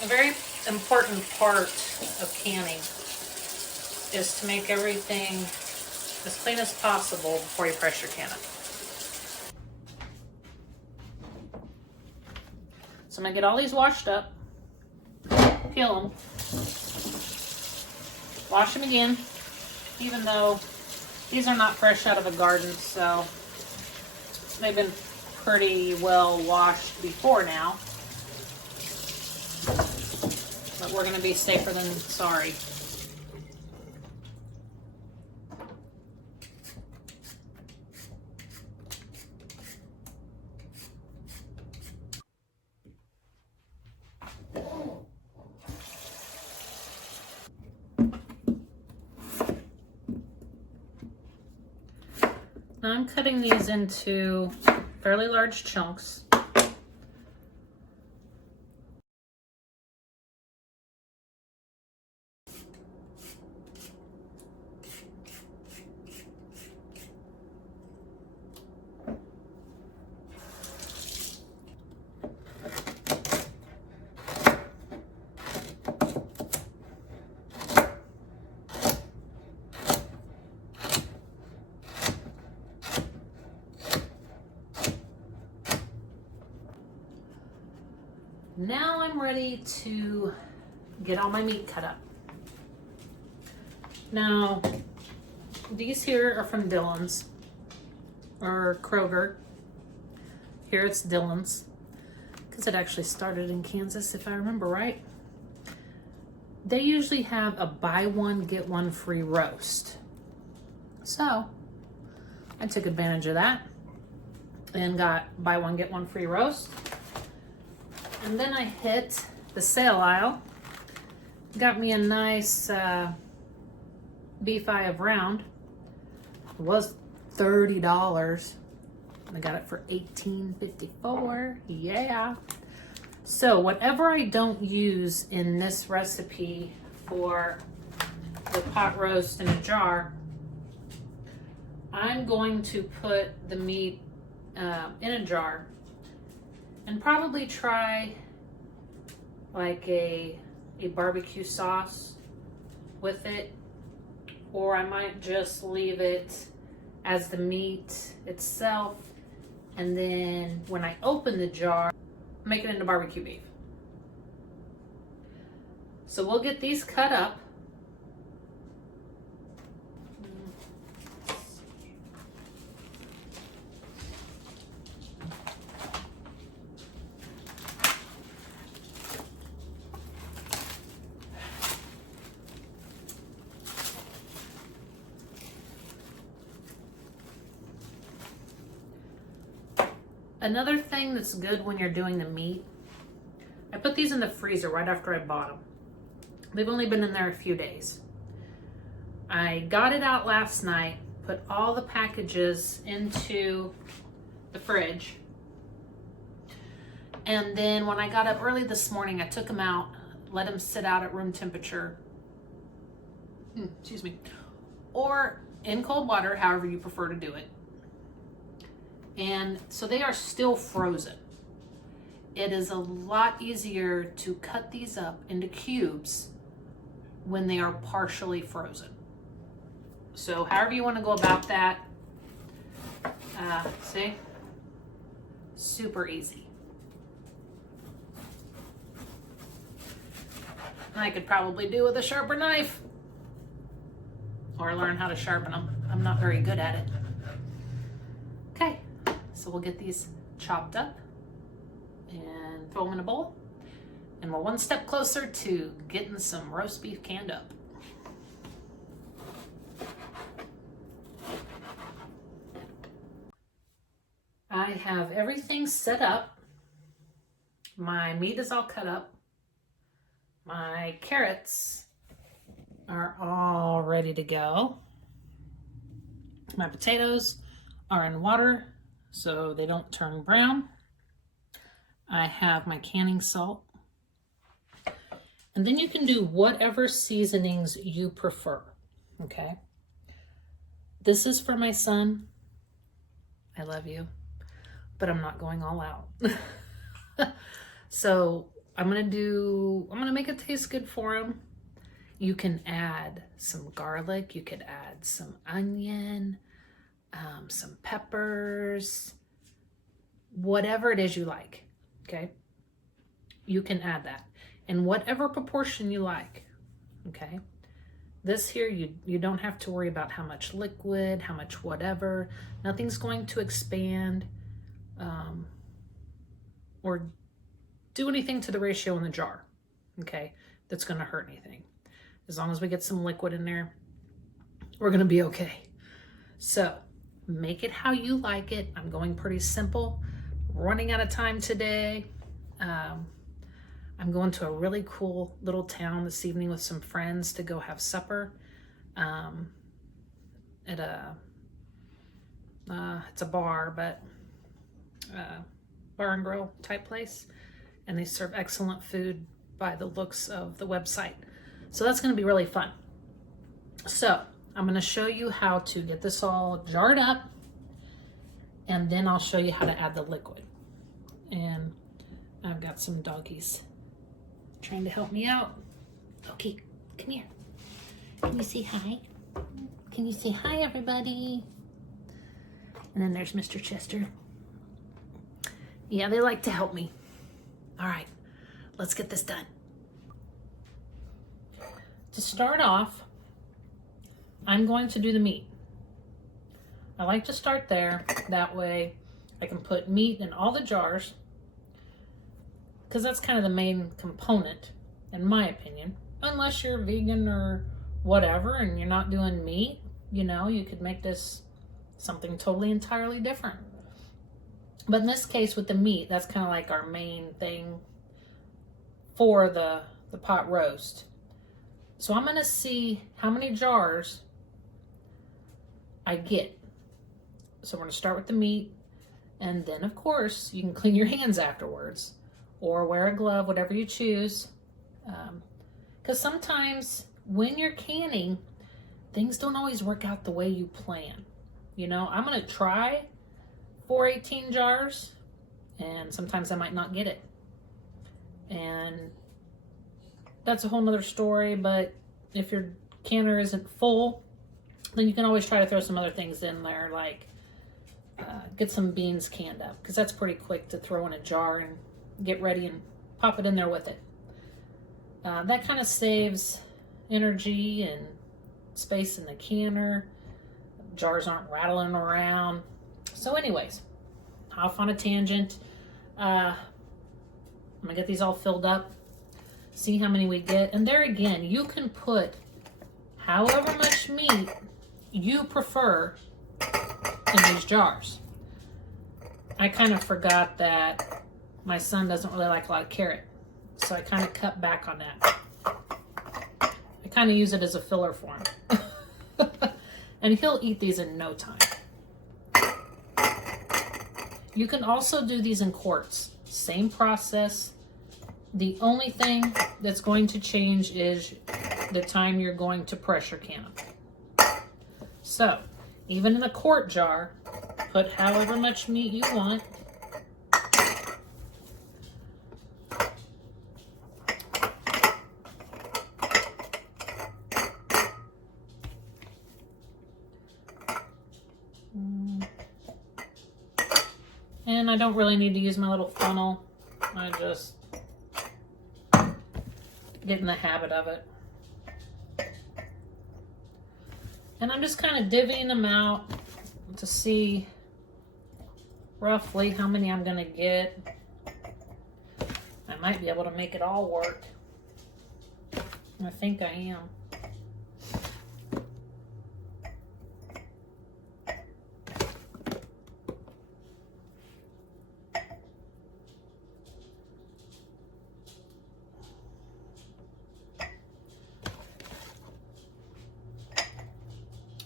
A very important part of canning is to make everything as clean as possible before you pressure can it. So I'm gonna get all these washed up, peel them, wash them again, even though these are not fresh out of a garden, so they've been pretty well washed before now. But we're gonna be safer than sorry. Now I'm cutting these into fairly large chunks. Now I'm ready to get all my meat cut up. Now, these here are from Dillon's or Kroger. Here it's Dillon's because it actually started in Kansas, if I remember right. They usually have a buy one, get one free roast. So I took advantage of that and got buy one, get one free roast. And then I hit the sale aisle, got me a nice beef eye of round. It was $30. I got it for $18.54. Yeah. So whatever I don't use in this recipe for the pot roast in a jar, I'm going to put the meat in a jar and probably try like a barbecue sauce with it, or I might just leave it as the meat itself, and then when I open the jar, make it into barbecue beef. So we'll get these cut up. Another thing that's good when you're doing the meat, I put these in the freezer right after I bought them. They've only been in there a few days. I got it out last night, put all the packages into the fridge, and then when I got up early this morning, I took them out, let them sit out at room temperature, excuse me, or in cold water, however you prefer to do it. And so they are still frozen. It is a lot easier to cut these up into cubes when they are partially frozen. So however you want to go about that, see? Super easy. I could probably do with a sharper knife or learn how to sharpen them. I'm not very good at it. Okay. So we'll get these chopped up and throw them in a bowl. And we're one step closer to getting some roast beef canned up. I have everything set up. My meat is all cut up. My carrots are all ready to go. My potatoes are in water so they don't turn brown. I have my canning salt. And then you can do whatever seasonings you prefer, okay? This is for my son. I love you, but I'm not going all out. So I'm gonna make it taste good for them. You can add some garlic, you could add some onion, some peppers, whatever it is you like, okay? You can add that in whatever proportion you like, okay? This here, you don't have to worry about how much liquid, how much whatever. Nothing's going to expand or do anything to the ratio in the jar, okay? That's gonna hurt anything. As long as we get some liquid in there, we're gonna be okay. So make it how you like it. I'm going pretty simple. Running out of time today. I'm going to a really cool little town this evening with some friends to go have supper at a, it's a bar, but bar and grill type place. And they serve excellent food by the looks of the website. So that's going to be really fun. So I'm going to show you how to get this all jarred up, and then I'll show you how to add the liquid. And I've got some doggies trying to help me out. Okay, come here. Can you say hi? Can you say hi, everybody? And then there's Mr. Chester. Yeah, they like to help me. All right, let's get this done. To start off, I'm going to do the meat. I like to start there. That way I can put meat in all the jars, because that's kind of the main component, in my opinion. Unless you're vegan or whatever and you're not doing meat, you know, you could make this something totally entirely different. But in this case with the meat, that's kind of like our main thing for the pot roast. So I'm going to see how many jars I get. So we're going to start with the meat, and then of course you can clean your hands afterwards or wear a glove, whatever you choose. Because sometimes when you're canning, things don't always work out the way you plan. You know, I'm going to try for 18 jars, and sometimes I might not get it. And that's a whole nother story, but if your canner isn't full, then you can always try to throw some other things in there, like get some beans canned up, because that's pretty quick to throw in a jar and get ready and pop it in there with it. That kind of saves energy and space in the canner. Jars aren't rattling around. So anyways, off on a tangent. I'm gonna get these all filled up, see how many we get. And there again, you can put however much meat you prefer in these jars. I kind of forgot that my son doesn't really like a lot of carrot, so I kind of cut back on that. I kind of use it as a filler for him. And he'll eat these in no time. You can also do these in quarts. Same process. The only thing that's going to change is the time you're going to pressure can them. So, even in the quart jar, put however much meat you want. And I don't really need to use my little funnel. I just get in the habit of it. And I'm just kind of divvying them out to see roughly how many I'm going to get. I might be able to make it all work. I think I am.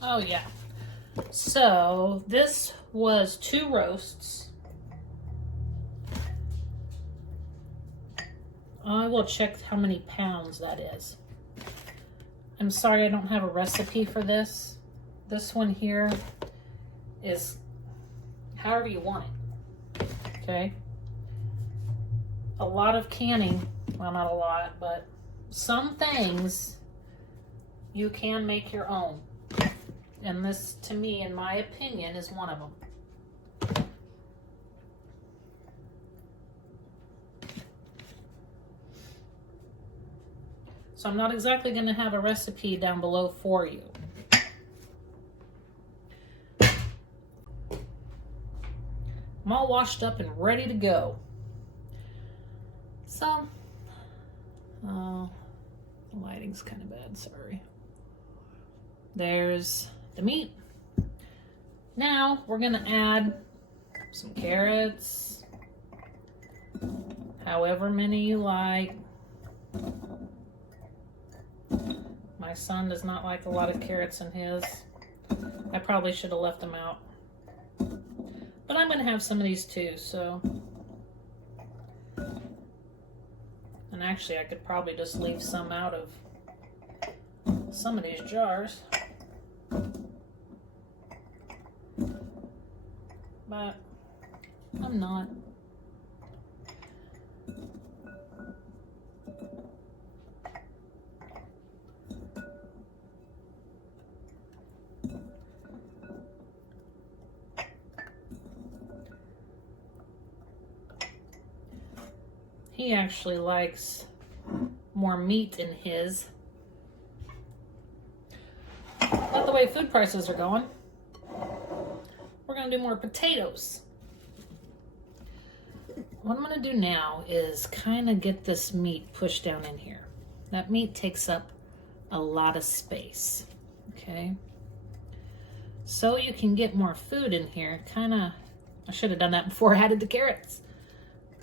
Oh yeah. So this was 2 roasts. I will check how many pounds that is. I'm sorry I don't have a recipe for this. This one here is however you want it. Okay. A lot of canning Well, not a lot, but some things you can make your own. And this, to me, in my opinion, is one of them. So I'm not exactly going to have a recipe down below for you. I'm all washed up and ready to go. So, the lighting's kind of bad, sorry. There's the meat. Now we're gonna add some carrots, however many you like. My son does not like a lot of carrots in his. I probably should have left them out. But I'm gonna have some of these too, so. And actually I could probably just leave some out of some of these jars. But I'm not. He actually likes more meat in his. But the way food prices are going, we're going to do more potatoes. What I'm going to do now is kind of get this meat pushed down in here. That meat takes up a lot of space, okay? So you can get more food in here. Kind of, I should have done that before I added the carrots.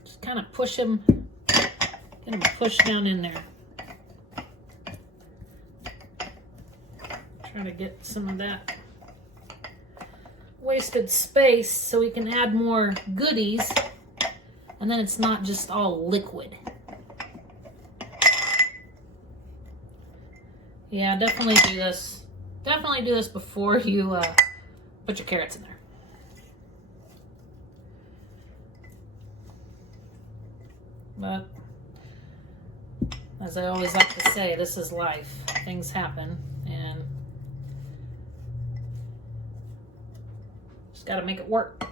Just kind of push them, get them pushed down in there. Try to get some of that wasted space so we can add more goodies, and then it's not just all liquid. Yeah, definitely do this. Definitely do this before you put your carrots in there. But as I always like to say, this is life. Things happen, and just got to make it work.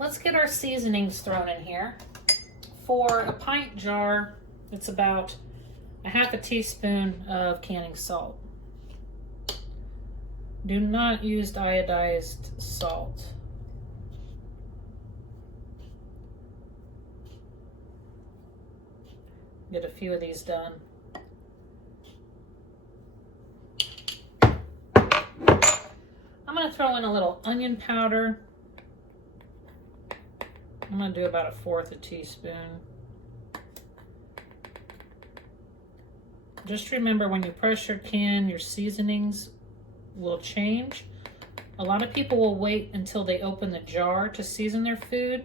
Let's get our seasonings thrown in here. For a pint jar, it's about a half a teaspoon of canning salt. Do not use iodized salt. Get a few of these done. I'm going to throw in a little onion powder. I'm going to do about 1/4 teaspoon. Just remember, when you press your can, your seasonings will change. A lot of people will wait until they open the jar to season their food.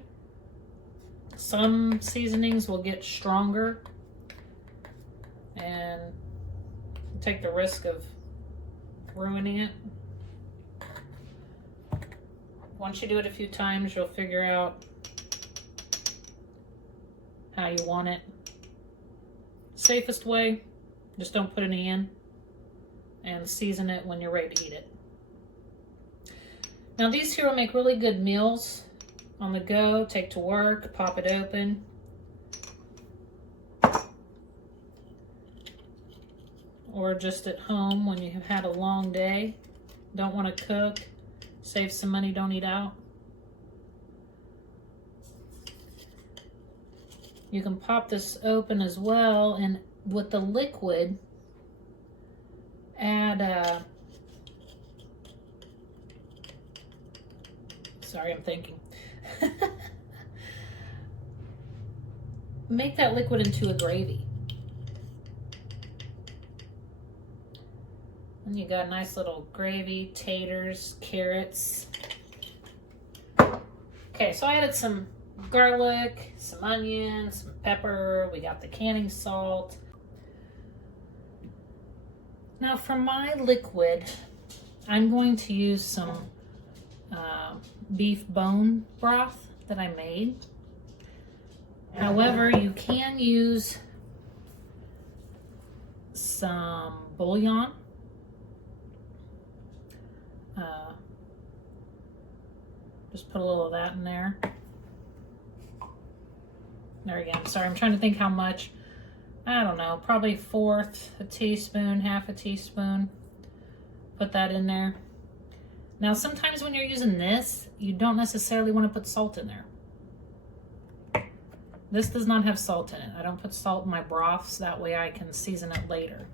Some seasonings will get stronger and take the risk of ruining it. Once you do it a few times, you'll figure out how you want it. Safest way, just don't put any in and season it when you're ready to eat it. Now these here will make really good meals on the go, take to work, pop it open. Or just at home when you have had a long day, don't want to cook, save some money, don't eat out. You can pop this open as well, and with the liquid, add sorry, I'm thinking. Make that liquid into a gravy. And you got a nice little gravy, taters, carrots. Okay, so I added some garlic, some onion, some pepper. We got the canning salt. Now for my liquid, I'm going to use some beef bone broth that I made. However, you can use some bouillon. Just put a little of that in there. There again, sorry, I'm trying to think how much. I don't know, probably 1/4 a teaspoon, 1/2 a teaspoon. Put that in there. Now, sometimes when you're using this, you don't necessarily want to put salt in there. This does not have salt in it. I don't put salt in my broths, that way I can season it later.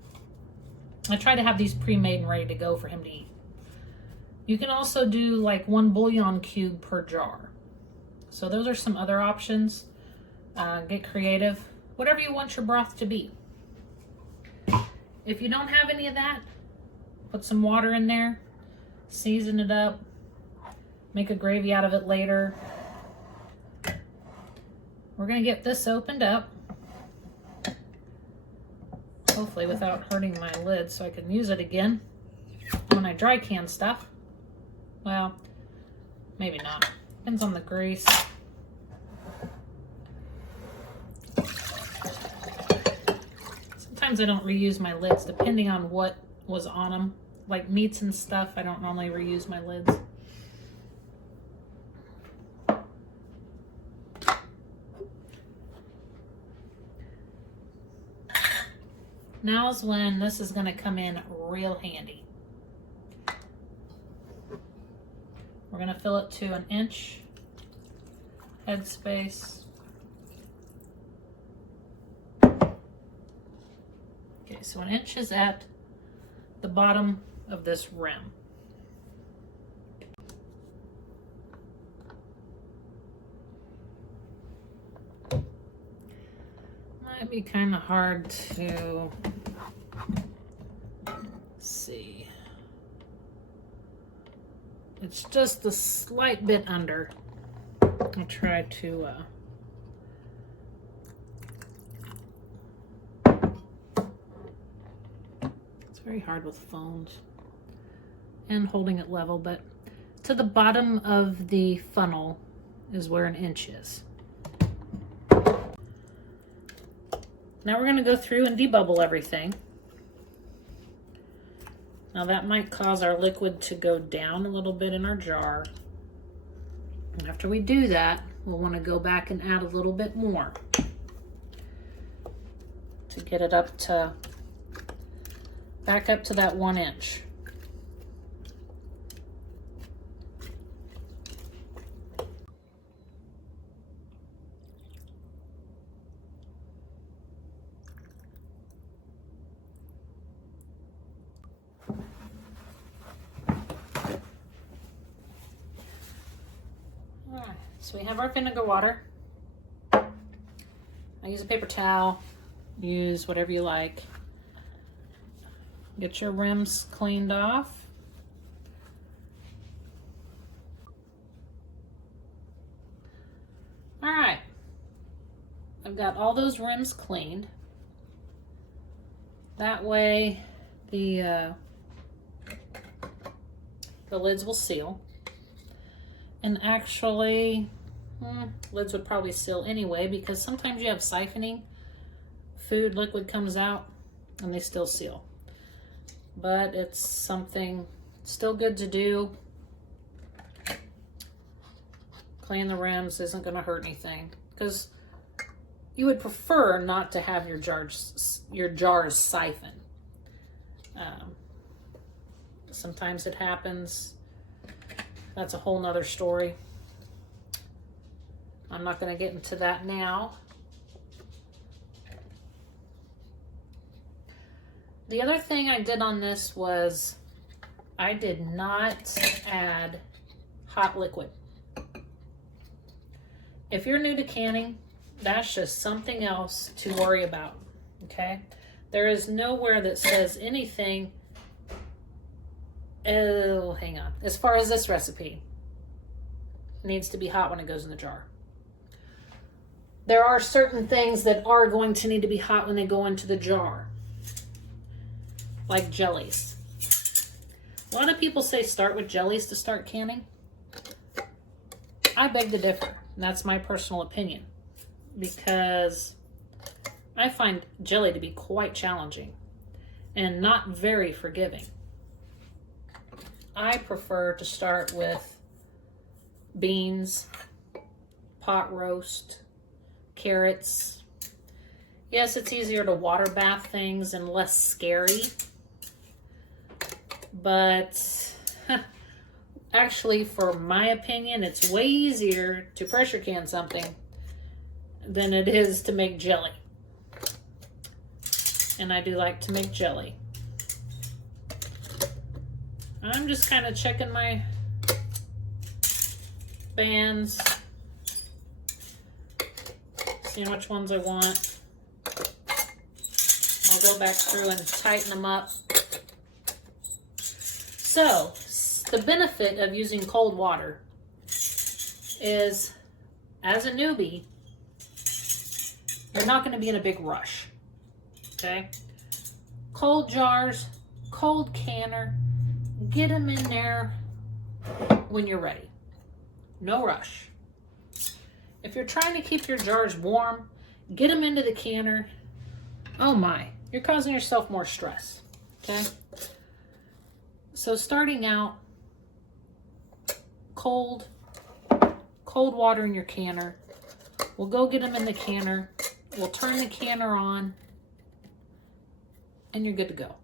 I try to have these pre-made and ready to go for him to eat. You can also do like 1 bouillon cube per jar. So those are some other options. Get creative. Whatever you want your broth to be. If you don't have any of that, put some water in there, season it up, make a gravy out of it later. We're going to get this opened up, hopefully without hurting my lid so I can use it again when I dry can stuff. Well, maybe not. Depends on the grease. Sometimes I don't reuse my lids depending on what was on them. Like meats and stuff, I don't normally reuse my lids. Now's when this is going to come in real handy. We're going to fill it to 1 inch headspace. Okay, so 1 inch is at the bottom of this rim. Might be kind of hard to see. It's just a slight bit under. I'll try to it's very hard with phones and holding it level, but to the bottom of the funnel is where 1 inch is. Now we're going to go through and debubble everything. Now that might cause our liquid to go down a little bit in our jar. And after we do that, we'll want to go back and add a little bit more to get it up to, back up to that 1 inch. So we have our vinegar water. I use a paper towel. Use whatever you like. Get your rims cleaned off. All right. I've got all those rims cleaned. That way the lids will seal. And actually, lids would probably seal anyway, because sometimes you have siphoning. Food liquid comes out and they still seal. But it's something still good to do. Clean the rims isn't going to hurt anything, because you would prefer not to have your jars siphon. Sometimes it happens. That's a whole nother story. I'm not going to get into that now. The other thing I did on this was I did not add hot liquid. If you're new to canning, that's just something else to worry about, okay? There is nowhere that says anything. Oh, hang on. As far as this recipe, it needs to be hot when it goes in the jar. There are certain things that are going to need to be hot when they go into the jar, like jellies. A lot of people say start with jellies to start canning. I beg to differ, and that's my personal opinion. because I find jelly to be quite challenging and not very forgiving. I prefer to start with beans, pot roast, carrots. Yes, it's easier to water bath things and less scary, but actually, for my opinion, it's way easier to pressure can something than it is to make jelly. And I do like to make jelly. I'm just kind of checking my bands, seeing which ones I want. I'll go back through and tighten them up. So, the benefit of using cold water is, as a newbie, you're not going to be in a big rush. Okay? Cold jars, cold canner, get them in there when you're ready. No rush. If you're trying to keep your jars warm, get them into the canner. Oh my, you're causing yourself more stress. Okay? So starting out, cold water in your canner. We'll go get them in the canner. We'll turn the canner on, and you're good to go.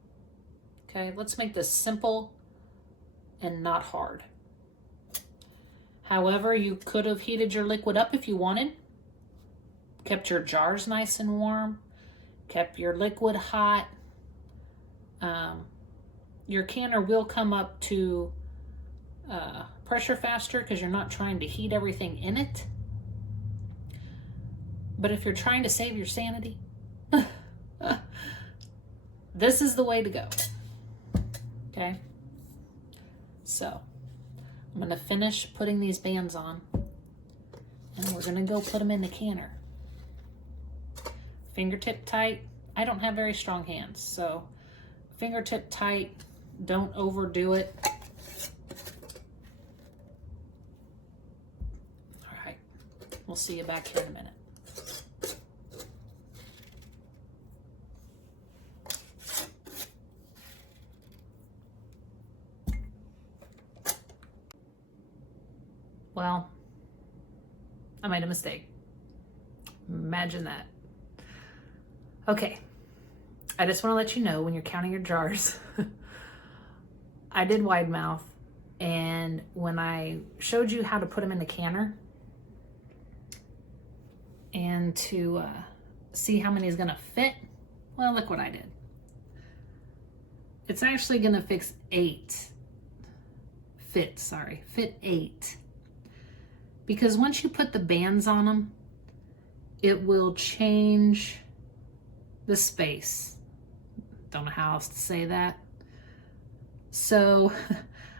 Okay, let's make this simple and not hard. However, you could have heated your liquid up if you wanted, kept your jars nice and warm, kept your liquid hot. Your canner will come up to pressure faster because you're not trying to heat everything in it. But if you're trying to save your sanity, this is the way to go. Okay? So, I'm going to finish putting these bands on, and we're going to go put them in the canner. Fingertip tight. I don't have very strong hands, so fingertip tight. Don't overdo it. All right. We'll see you back here in a minute. Well, I made a mistake. Imagine that. Okay, I just want to let you know when you're counting your jars, I did wide mouth, and when I showed you how to put them in the canner and to see how many is going to fit, well, look what I did. It's actually going to fit 8. Because once you put the bands on them, it will change the space. Don't know how else to say that. So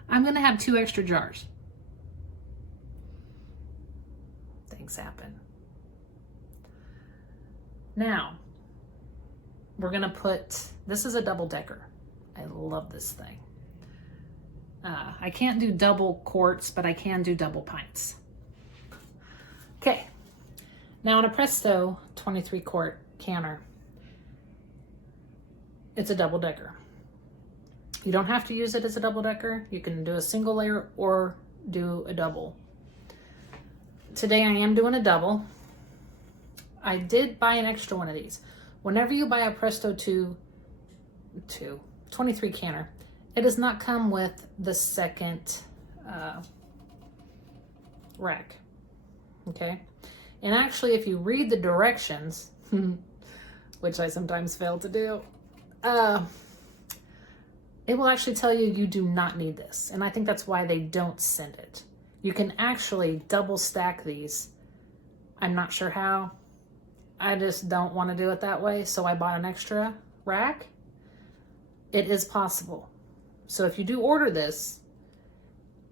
I'm going to have 2 extra jars. Things happen. Now, we're going to put, this is a double decker. I love this thing. I can't do double quarts, but I can do double pints. Okay, now in a Presto 23 quart canner, it's a double decker. You don't have to use it as a double decker. You can do a single layer or do a double. Today I am doing a double. I did buy an extra one of these. Whenever you buy a Presto 23 canner, it does not come with the second rack. Okay, and actually if you read the directions, which I sometimes fail to do, it will actually tell you you do not need this, and I think that's why they don't send it. You can actually double stack these. I'm not sure how. I just don't want to do it that way, so I bought an extra rack. It is possible. So if you do order this,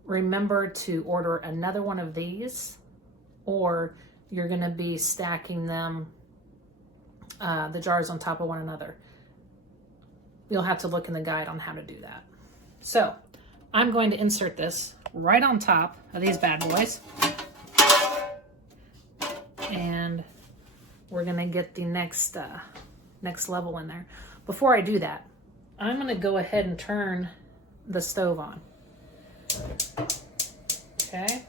remember to order another one of these, or you're going to be stacking them, the jars on top of one another. You'll have to look in the guide on how to do that. So I'm going to insert this right on top of these bad boys. And we're gonna get the next level in there. Before I do that, I'm gonna go ahead and turn the stove on. Okay,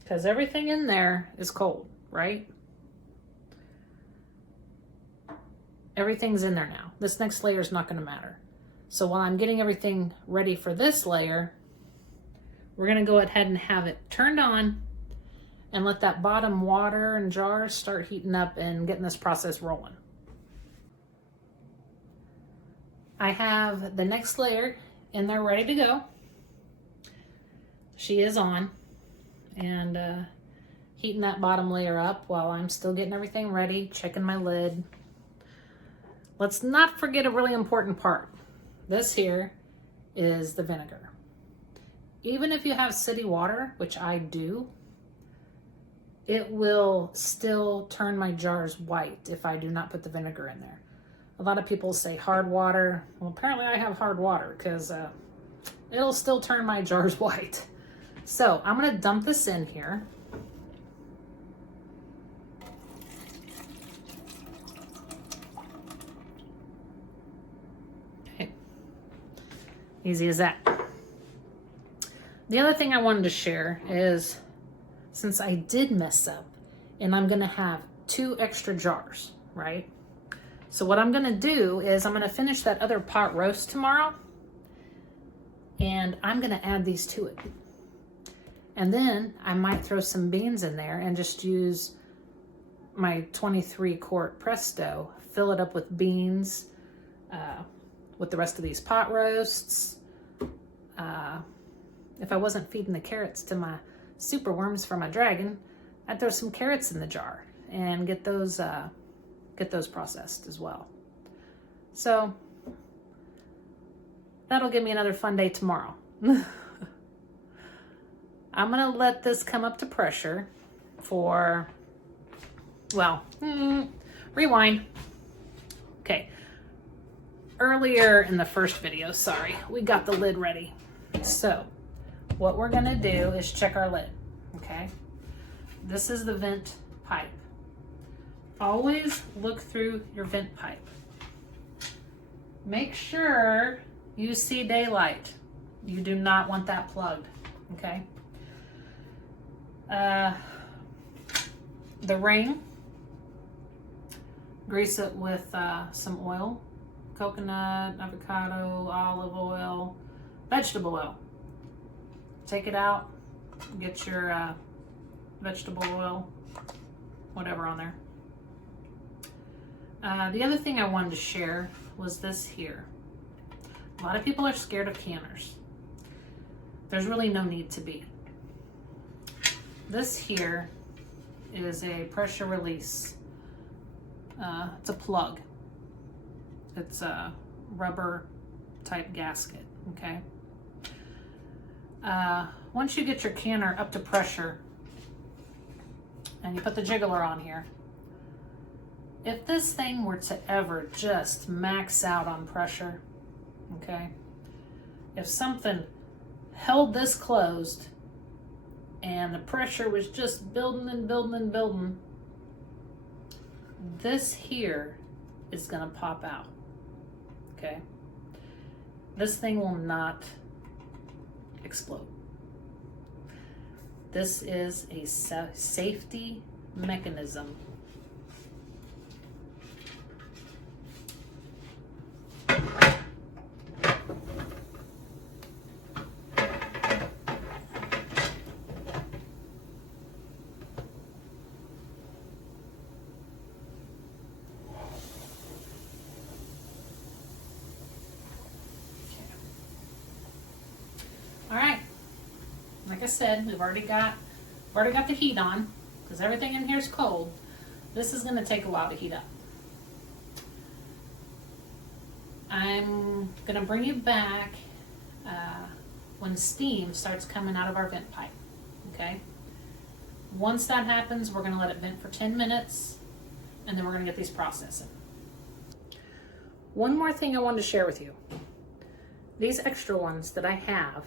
because everything in there is cold, right? Everything's in there now. This next layer is not going to matter. So while I'm getting everything ready for this layer, we're going to go ahead and have it turned on and let that bottom water and jars start heating up and getting this process rolling. I have the next layer in there ready to go. She is on and heating that bottom layer up while I'm still getting everything ready, checking my lid. Let's not forget a really important part. This here is the vinegar. Even if you have city water, which I do, it will still turn my jars white if I do not put the vinegar in there. A lot of people say hard water. Well, apparently I have hard water because it'll still turn my jars white. So I'm gonna dump this in here. Okay, easy as that. The other thing I wanted to share is, since I did mess up and I'm gonna have 2 extra jars, right? So what I'm gonna do is I'm gonna finish that other pot roast tomorrow and I'm gonna add these to it. And then I might throw some beans in there and just use my 23 quart Presto, fill it up with beans, with the rest of these pot roasts. If I wasn't feeding the carrots to my super worms for my dragon, I'd throw some carrots in the jar and get those processed as well. So that'll give me another fun day tomorrow. I'm gonna let this come up to pressure for, well, rewind. Okay, earlier in the first video, sorry, we got the lid ready. So what we're gonna do is check our lid, okay? This is the vent pipe. Always look through your vent pipe. Make sure you see daylight. You do not want that plugged, okay? The ring, grease it with some oil, coconut, avocado, olive oil, vegetable oil. Take it out, get your vegetable oil, whatever on there. The other thing I wanted to share was this here. A lot of people are scared of canners. There's really no need to be. This here is a pressure release. It's a plug. It's a rubber type gasket, okay? Once you get your canner up to pressure and you put the jiggler on here, if this thing were to ever just max out on pressure, okay? If something held this closed and the pressure was just building and building and building, this here is gonna pop out, okay? This thing will not explode. This is a safety mechanism. All right, like I said, we've already got the heat on because everything in here is cold. This is going to take a while to heat up. I'm going to bring you back when steam starts coming out of our vent pipe, okay? Once that happens, we're going to let it vent for 10 minutes, and then we're going to get these processing. One more thing I wanted to share with you. These extra ones that I have,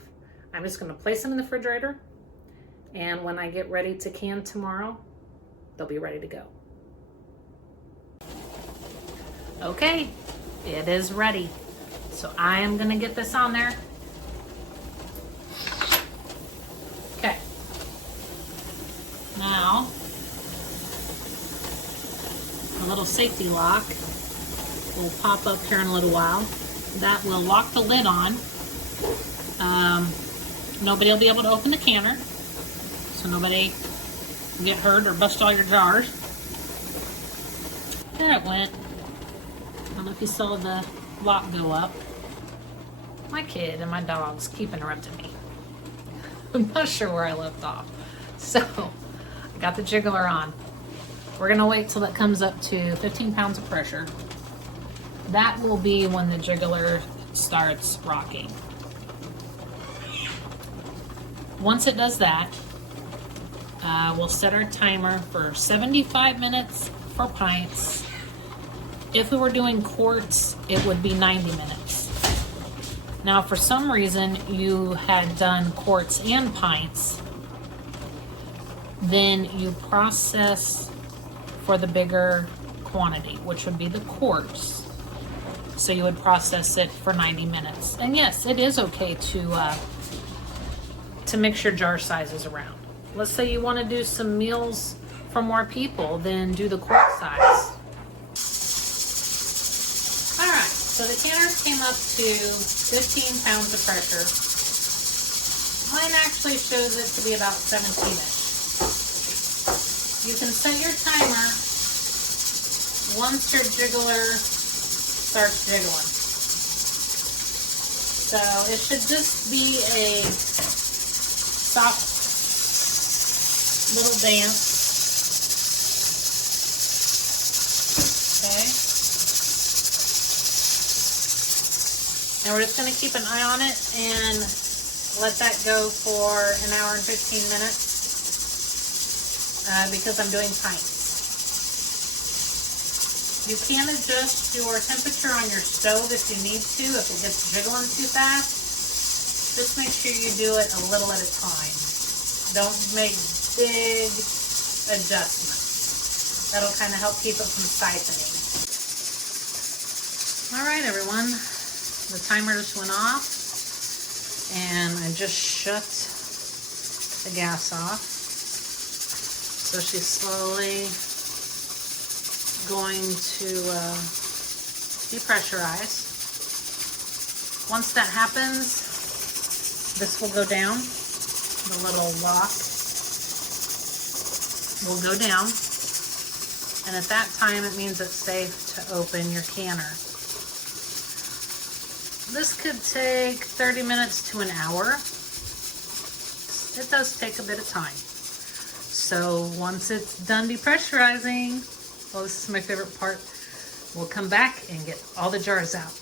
I'm just going to place them in the refrigerator, and when I get ready to can tomorrow, they'll be ready to go. Okay, it is ready. So I am gonna get this on there. Okay. Now, a little safety lock will pop up here in a little while. That will lock the lid on. Nobody will be able to open the canner, so nobody will get hurt or bust all your jars. There it went. I don't know if you saw the lock go up. My kid and my dogs keep interrupting me. I'm not sure where I left off. So, I got the jiggler on. We're gonna wait till it comes up to 15 pounds of pressure. That will be when the jiggler starts rocking. Once it does that, we'll set our timer for 75 minutes for pints. If we were doing quarts, it would be 90 minutes. Now, for some reason, you had done quarts and pints, then you process for the bigger quantity, which would be the quarts. So you would process it for 90 minutes. And yes, it is okay to mix your jar sizes around. Let's say you want to do some meals for more people, then do the quart size. Alright, so the canners came up to 15 pounds of pressure. Mine actually shows it to be about 17-ish. You can set your timer once your jiggler starts jiggling. So it should just be a soft little dance. Okay. And we're just going to keep an eye on it and let that go for an hour and 15 minutes because I'm doing pints. You can adjust your temperature on your stove if you need to, if it gets jiggling too fast. Just make sure you do it a little at a time. Don't make big adjustments. That'll kind of help keep it from siphoning. All right, everyone. The timer just went off, and I just shut the gas off. So she's slowly going to depressurize. Once that happens, this will go down. The little lock will go down. And at that time, it means it's safe to open your canner. This could take 30 minutes to an hour. It does take a bit of time. So once it's done depressurizing, well, this is my favorite part, we'll come back and get all the jars out.